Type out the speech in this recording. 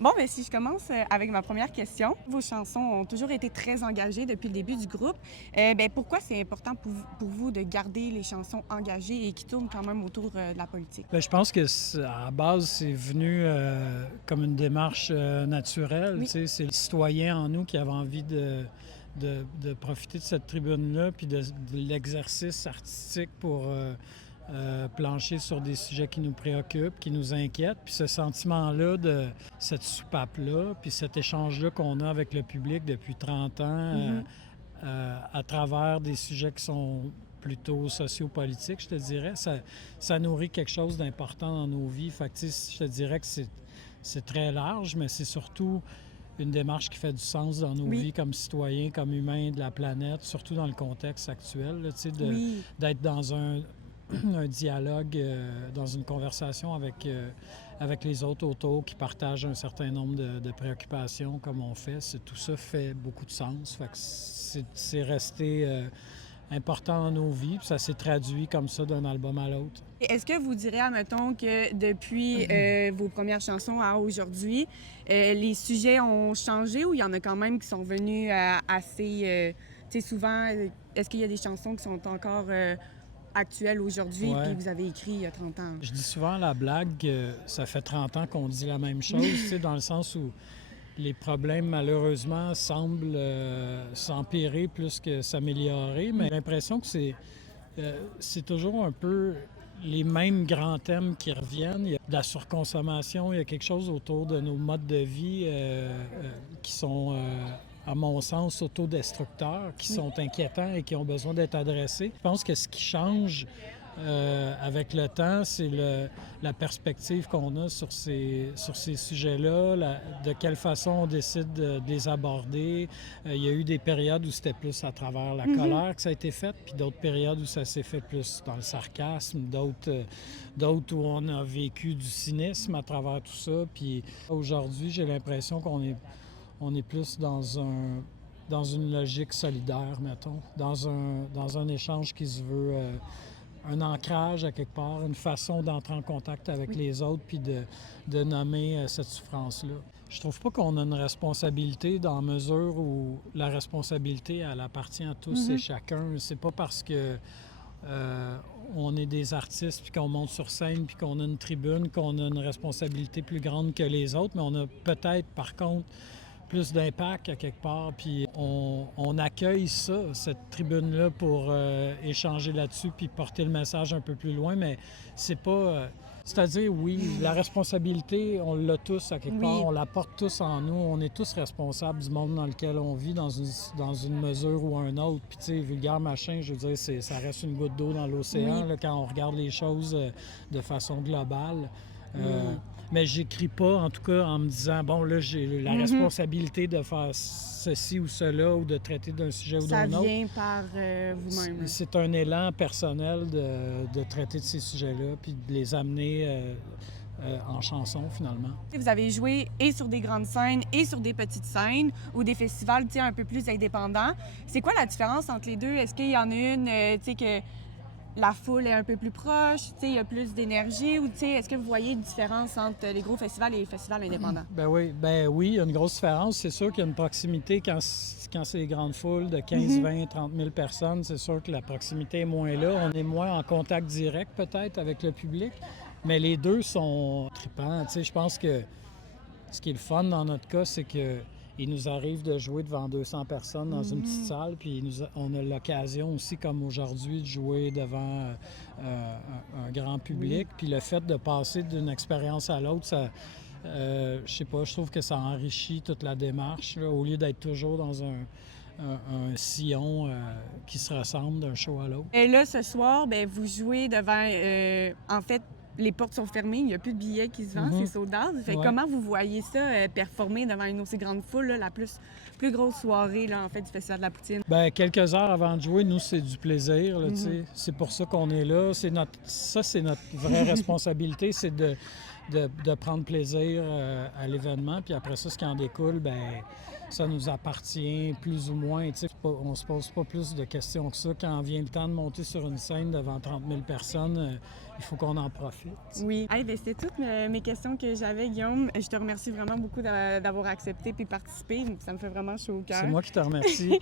Bon, ben, si je commence avec ma première question. Vos chansons ont toujours été très engagées depuis le début du groupe. Ben, pourquoi c'est important pour vous de garder les chansons engagées et qui tournent quand même autour de la politique? Bien, je pense que à la base, c'est venu comme une démarche naturelle. Tu Oui. sais, c'est le citoyen en nous qui avait envie de profiter de cette tribune-là, puis de l'exercice artistique pour plancher sur des sujets qui nous préoccupent, qui nous inquiètent. Puis ce sentiment-là, de cette soupape-là, puis cet échange-là qu'on a avec le public depuis 30 ans, Mhm. à travers des sujets qui sont plutôt sociopolitiques, je te dirais, ça nourrit quelque chose d'important dans nos vies. Fait que, tu sais, je te dirais que c'est très large, mais c'est surtout une démarche qui fait du sens dans nos Oui, vies comme citoyens, comme humains de la planète, surtout dans le contexte actuel, là, tu sais, oui. d'être dans un dialogue, dans une conversation avec les autres autour qui partagent un certain nombre de préoccupations comme on fait. Tout ça fait beaucoup de sens. Fait que c'est resté important dans nos vies, puis ça s'est traduit comme ça d'un album à l'autre. Et est-ce que vous direz, admettons, que depuis vos premières chansons à aujourd'hui, les sujets ont changé ou il y en a quand même qui sont venus assez, tu sais, souvent, est-ce qu'il y a des chansons qui sont encore actuelles aujourd'hui puis Ouais. vous avez écrit il y a 30 ans? Je dis souvent la blague que ça fait 30 ans qu'on dit la même chose, tu sais, dans le sens où les problèmes, malheureusement, semblent s'empirer plus que s'améliorer, mais j'ai l'impression que c'est toujours un peu les mêmes grands thèmes qui reviennent. Il y a de la surconsommation, il y a quelque chose autour de nos modes de vie qui sont, à mon sens, autodestructeurs, qui Oui. sont inquiétants et qui ont besoin d'être adressés. Je pense que ce qui change avec le temps, c'est la perspective qu'on a sur ces sujets-là, de quelle façon on décide de les aborder. Il y a eu des périodes où c'était plus à travers la Mhm. colère que ça a été fait, puis d'autres périodes où ça s'est fait plus dans le sarcasme, d'autres où on a vécu du cynisme à travers tout ça. Puis aujourd'hui, j'ai l'impression on est plus dans une logique solidaire, mettons, dans un échange qui se veut un ancrage à quelque part, une façon d'entrer en contact avec Oui. les autres puis de nommer cette souffrance-là. Je trouve pas qu'on a une responsabilité dans la mesure où la responsabilité, elle appartient à tous et Mhm. chacun. C'est pas parce que on est des artistes puis qu'on monte sur scène puis qu'on a une tribune qu'on a une responsabilité plus grande que les autres, mais on a peut-être par contre plus d'impact à quelque part, puis on accueille ça, cette tribune-là, pour échanger là-dessus, puis porter le message un peu plus loin, mais c'est pas... c'est-à-dire, oui, la responsabilité, on l'a tous à quelque part, Oui. on la porte tous en nous, on est tous responsables du monde dans lequel on vit, dans une mesure ou un autre. Puis, tu sais, vulgaire machin, je veux dire, ça reste une goutte d'eau dans l'océan, Oui. là, quand on regarde les choses de façon globale. Euh, Oui. mais j'écris pas, en tout cas, en me disant, bon, là, j'ai la Mhm. responsabilité de faire ceci ou cela, ou de traiter d'un sujet ou Ça d'un autre. vient par vous-même. C'est un élan personnel de traiter de ces sujets-là, puis de les amener en chanson, finalement. Vous avez joué et sur des grandes scènes et sur des petites scènes ou des festivals, tu sais, un peu plus indépendants. C'est quoi la différence entre les deux? Est-ce qu'il y en a une, tu sais, que la foule est un peu plus proche, tu sais, il y a plus d'énergie ou, tu sais, est-ce que vous voyez une différence entre les gros festivals et les festivals indépendants? Ben oui, il y a une grosse différence. C'est sûr qu'il y a une proximité quand c'est des grandes foules de 15, Mhm. 20, 30 000 personnes. C'est sûr que la proximité est moins là. On est moins en contact direct peut-être avec le public, mais les deux sont trippants. Tu sais, je pense que ce qui est le fun dans notre cas, c'est que il nous arrive de jouer devant 200 personnes dans une petite Mhm. salle, puis on a l'occasion aussi, comme aujourd'hui, de jouer devant un grand Oui. public. Puis le fait de passer d'une expérience à l'autre, je sais pas, je trouve que ça enrichit toute la démarche, là, au lieu d'être toujours dans un sillon qui se ressemble d'un show à l'autre. Et là, ce soir, ben, vous jouez devant, en fait, les portes sont fermées, il n'y a plus de billets qui se vendent, c'est Mhm. sold out. Fait que Ouais. comment vous voyez ça performer devant une aussi grande foule, là, la plus grosse soirée là, en fait, du Festival de la Poutine? Ben, quelques heures avant de jouer, nous, c'est du plaisir, là, tu Mhm. sais. C'est pour ça qu'on est là. C'est notre vraie responsabilité, c'est de prendre plaisir à l'événement. Puis après ça, ce qui en découle, ben ça nous appartient plus ou moins. On se pose pas plus de questions que ça. Quand vient le temps de monter sur une scène devant 30 000 personnes, il faut qu'on en profite. Oui. Hey, ben, c'était toutes mes questions que j'avais, Guillaume. Je te remercie vraiment beaucoup d'avoir accepté et participé. Ça me fait vraiment chaud au cœur. C'est moi qui te remercie.